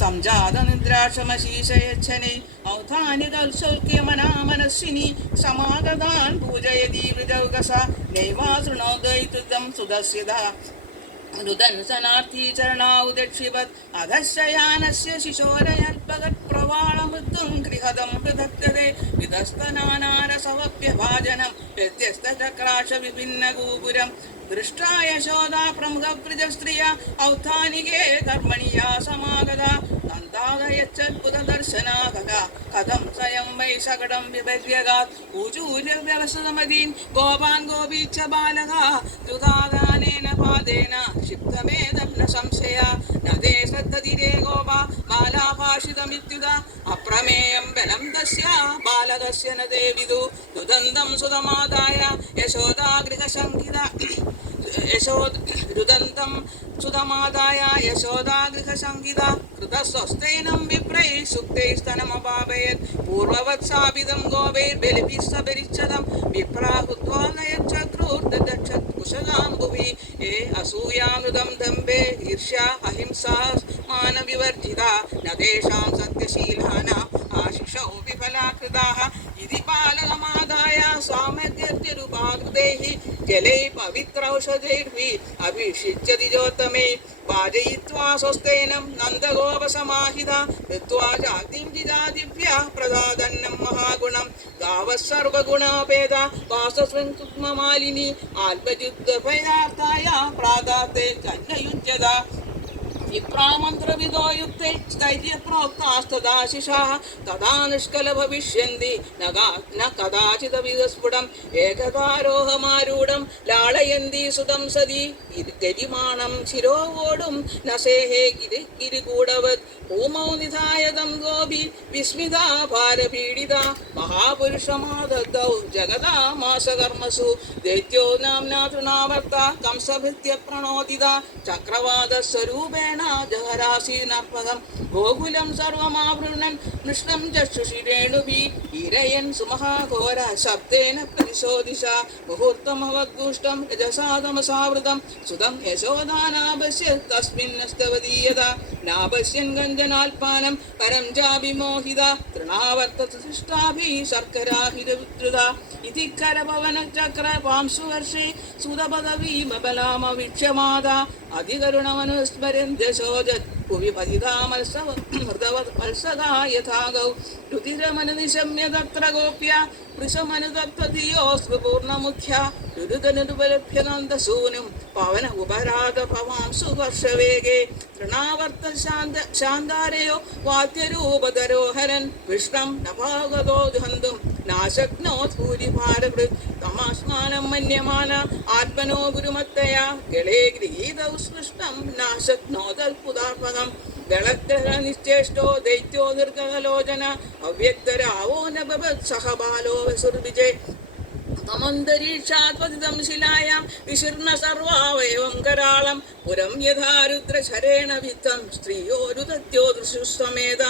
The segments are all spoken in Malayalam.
സംജാത നിദ്രാക്ഷമശീശയച്ഛനെ ഔധാനികൗത്സൗക്യമനാമനസ്വിനി സമാഗതാൻ പൂജയതി വൃജൗകസ നൈവാസൃണോദയിതം സുദസ്യത രുദൻ സനാർത്ഥി ചരണാവുദക്ഷിവത് അധശയാനസ്യ ശിശോരയൽപഗത് പ്രവാളമൃത്തും ഗൃഹദം പൃഥക്തരെ വിതസ്തനാനാരസവപ്യഭാജനം വ്യത്യസ്തചക്രാശ വിഭിന്ന ഗോപുരം ദൃഷ്ടാ യശോദാ പ്രമുഖ വൃജസ്ത്രിയ ഔത്ഥാനികേ കർമ്മണിയാ സമാഗത നന്ദാദയച്ചത്ഭുതദർശനാഗത കഥം സ്വയം വൈ സകടം വിഭര്യഗാത് ഊചൂര്യവ്യവസതമതീൻ ഗോപാൻ ഗോപീച്ച ബാലക ദ്രുതാഗാനേന പാദേന ക്ഷിപ്തമേദം ന സംശയ നദേ ശ്രദ്ധതിരേ ഗോപ ബാലാഭാഷിതമിത്യുത അപ്രമേയം ബലം തസ്യ ബാലകസ്യ ന ദേവിദു രുദന്തം സുതമാദായ യശോദാഗൃഹശങ്കിത രുദന്തം സുതമാദായ യശോദാഗൃഹശങ്കിത കൃതസ്വസ്തൈനം വിപ്രൈ സുക്തൈസ്തനമപാപയത് പൂർവവത്സാപിതം ഗോപൈർബലിഭിः സപരിച്ഛദം വിപ്രാഹുദ്വാലയച്ചക്രൂർദക്ഷത് കുശലാം ഭുവി ഏ അസൂയാമൃതം ദമ്പേ ഈർഷ്യാ അഹിംസാ മാനവിവർജിത ന തേഷാം സത്യശീലാനാം ആശിഷൗ വിഫലാകൃതാഃ ഇതി ബാലകമാദായ സാമഗ്ര്യരുപാകൃതൈഃ ജലൈ പവിത്രൗഷധൈർഭി അഭിഷിച്യ ദിജോത്തമേ പാചയിത്വാ സ്വസ്തേനം നന്ദഗോപസമാഹിത കൃത്വാ ജാതിം ജിജാതിഭ്യഃ പ്രദാദന്നം മഹാഗുണം ഗാവഃ സർവഗുണോപേത വാസസ്വംകുക്മമാലിനി ആത്മജുദ്ധഭയാർത്ഥായ പ്രാദാത്തെ കന്യയുജ്യത വിപ്രാമന്ത്രവിദോ യുക്തൈ സ്ഥൈര്യപ്രോക്താസ്തദാശിഷാഃ തഥാ നിഷ്കല ഭവിഷ്യന്തി ന കഥാചിദവിദസ്ഫുടം ഏകതാരോഹമാരൂഢം ലാളയന്തി സുതം സതി ഗരിമാണം ശിരോവോടും നസേഹേ ഗിരികൂടവത് ഭൂമൗ നിധായതം ഗോപി വിസ്മിതാ ഭാരപീഡിത മഹാപുരുഷമാദത്തൗ ജഗതാമാസകർമ്മസു ദൈത്യോ നാംനാ തൃണാവർത്ത കംസഭൃത്യ പ്രണോദിത ചക്രവാദസ്വരൂപേണ ജഹരാസീനർപ്പകം ഗോകുലം സർവമാവൃണൻ കൃഷ്ണം ചക്ഷുഷിരേണുഭി ഇരയൻ സുമഹാഘോര ശബ്ദേന പ്രതിശോദിശ മുഹൂർത്തമവദ്ഗുഷ്ടം രജസാതമസാവൃതം സുതം യശോദാനാപശ്യ തസ്മിന്നസ്തവദീയത നാപശ്യൻ ഗഞ്ജനാൽപാനം പരം ചാഭിമോഹിത തൃണാവർത്തതിഷ്ഠാഭി ശർക്കരാഭിരുദ്ധ ഇതി കരപവനചക്ര പാംസുവർഷേ സുതപദവീമബലാമവീക്ഷ്യമാത അധികരുണമനുസ്മരൻ ദശോജത് ഭുവി പതിതാമത്സവത്സദാ യഥാഗൗ രുതിരമനുനിശമ്യ തത്ര ഗോപ്യ വൃഷമനുതപ്തധിയോസ്പൂർണമുഖ്യ രുരുതനുപലഭ്യനന്ദസൂനും പവന ഉപരാധ ഭവാംസു വർഷവേഗേ തൃണാവർത്ത ശാന്താരയോ വാദ്യരൂപധരോഹരൻ വിഷ്ണം നഭാഗതോ ഹന്തും നാശക്നോത് ഭൂരിഭാരകൃത് തമാസ്മാനം മന്യമാന ആത്മനോ ഗുരുമത്തയാ ഗളേ ഗൃഹീതൗ സൃഷ്ടം നാശക്നോതൽപുതാത്മകം ദളഗ്രഹ നിശ്ചേഷ്ടോ ദൈത്യോ നിർഗലോചന അവ്യക്തരാവോ നഭവത് സഹ ബാലോ വസുർവിജേ തമന്തരീക്ഷാത്വതിതം ശിലായാം വിശീർണ സർവാവയവം കരാളം പുരം യഥാ രുദ്രശരേണ വിത്തം സ്ത്രീയോരുതത്യോ ദൃശുസ്വമേത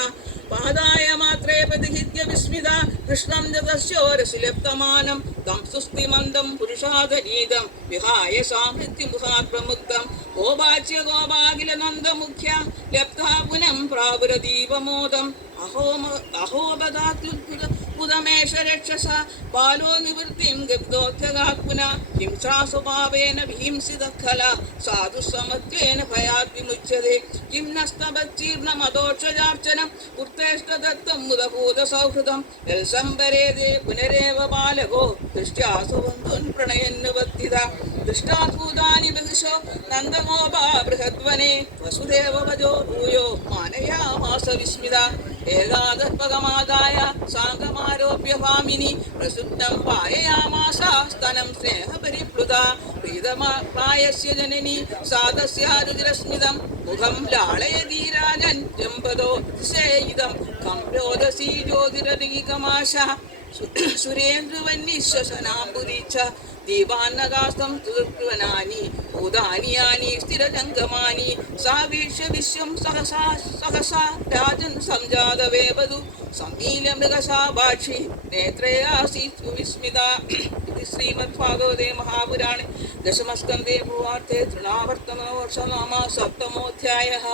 പാദായ മാത്രേ പ്രതിഹിത്യ വിസ്മിത കൃഷ്ണം ജതസ്യോരസിലപ്തമാനം തം സുസ്തിമന്ദം പുരുഷാധനീതം വിഹായ സാമൃത്യുമുഖാത് പ്രമുക്തം ഗോപാച്യ ഗോപാഖില നന്ദമുഖ്യാം ലബ്ധാ പുനം പ്രാപുരദീപമോദം അഹോബദാത്യുദ്ഭുതമേഷ രക്ഷസ ബാലോ നിവൃത്തിം ഗബ്ദോത്ഥഗാത് പുനഃ ഹിംസാ സ്വഭാവേന വിഹിംസിതഖല സാധു സമത്വേന ഭയാത് വിമുച്യതേ കിം നസ്തപച്ചീർണമദോക്ഷജാർച്ചനം ഉത്തേഷ്ടദത്തം മുദഭൂത സൗഹൃദം വെൽസംബരേദേ പുനരേവ ബാലകോ ദൃഷ്ട്യാസു ബന്ധുൻ പ്രണയന്നുപത്തിത ദൃഷ്ടാത്ഭൂതാനി ബഹുശോ നന്ദഗോപാ ബൃഹദ്വനെ വസുദേവ വജോ ഭൂയോ മാനയാമാസ വിസ്മിത ഏകാദർപ്പകമാദായ സാംഗമാരോപ്യ ഭാമിനി പ്രസുപ്തം പായയാമാസ സ്തനം സ്നേഹപരിപ്ലുത പ്രീതമായസ്യ ജനനി സാദസ്യാരുചിരസ്മിതം മുഖം ലാളയതീരാജൻ ജംബദോ സേയിതം കംപ്യോദസീ ജ്യോതിരലിംഗമാശ സുരേന്ദ്രവന്യശ്വസനാംബുരീച്ച ദീപാന്നകാസ്തം തുർവനാനി ഭൂതാനിയാനി സ്ഥിരജംഗമാനി സാവീക്ഷ്യ വിശ്വം സഹസാ സഹസാ രാജൻ സംജാതവേവതു സമീല മൃഗസാഭാക്ഷി നേത്രേ ആസീത് വിസ്മിത. ശ്രീമദ്ഭാഗവതേ മഹാപുരാണേ ദശമസ്കന്ധേ ഭൂവാർത്തേ തൃണാവർത്തനവർഷനാമ സപ്തമോധ്യായഃ.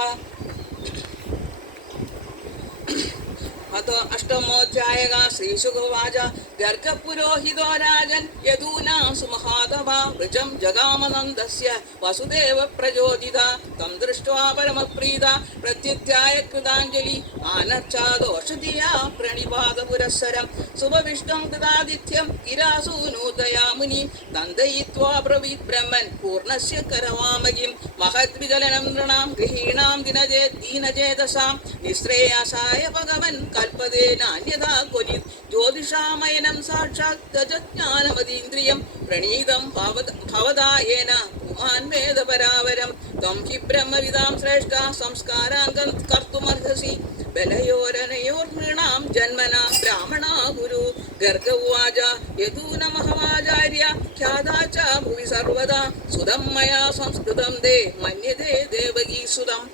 अष्टमोऽध्यायः श्रीशुकवाच गर्गपुरोहितो राजन् यदूना सुमहातव वृजं जगामनन्दस्य वसुदेव प्रचोदिता तं दृष्ट्वा परमप्रीता प्रत्युत्थाय कृताञ्जलि आनर्चादोषधिया प्रणिपातपुरःसरं सुभविष्टं कृतादित्यं किरासूनूतया मुनि नन्दयित्वा ब्रवीत् ब्रह्मन् पूर्णस्य करवामगिं महद्विचलनं नृणां गृहीणां दीनचेतसां निःश्रेयसाय भगवन् कल्पते नान्यथा क्वचित् ज्योतिषामयनं साक्षात् तजज्ञानमतीन्द्रियं प्रणीतं भवदा येन पुमान् वेदपरावरं तं हि ब्रह्मविदां श्रेष्ठा संस्काराङ्गं कर्तुमर्हसि बलयोरनयोर्नृणां जन्मना ब्राह्मणा गुरु गर्ग उवाच यदूनमहमाचार्य ख्याता च भुवि सर्वदा सुदं मया संस्कृतं ते मन्यते देवकी सुदम्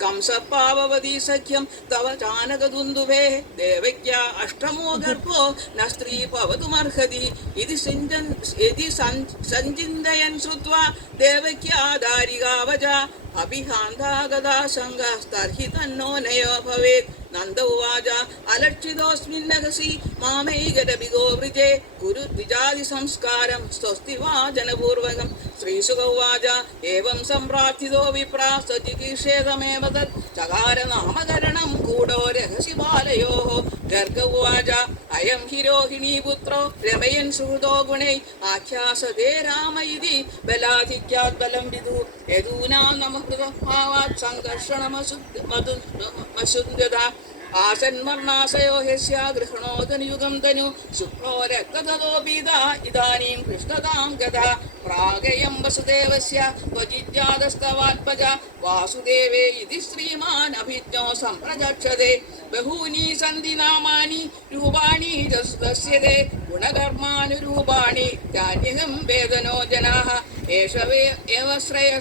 कंसपाववती सख्यं तव चानकदुन्दुभे देवक्या अष्टमो गर्भो न स्त्री भवतुमर्हति इति सञ्चिन्तयन् श्रुत्वा देवक्या दारिकावच अभिहान्ता गदा सङ्गस्तर्हि तन्नो नयो भवेत् नन्द उवाच अलक्षितोऽस्मिन्नगसि मामैकरभिगो वृजे कुरु द्विजादिसंस्कारं स्वस्ति वा जनपूर्वकं श्रीशुक उवाच एवं सम्प्रार्थितो विप्रा सचिकीर्षेदमेव तत् चकार नामकरणं गूढो रहसि बालयोः गर्ग उवाच अयं हि रोहिणीपुत्रो रमयन् सुहृदो गुणै आख्यासते राम इति बलाधिक्यात् बलं विदुः यदूनां नमः कृतभावात् सङ्कर्षणमसुन्दता आसन्मर्णाशयो ह्यस्या गृह्णोदनुयुगं तनु शुक्लो रक्तततो पीता इदानीं कृष्णतां गता प्रागयं वसुदेवस्य त्वजिज्ञातस्तवात्मज वासुदेवे इति श्रीमान् अभिज्ञो सम्प्रचक्षते बहूनि सन्ति नामानि रूपाणि दस्यते गुणकर्मानुरूपाणि चान्यहं वेदनो जनाः एष एव श्रेयः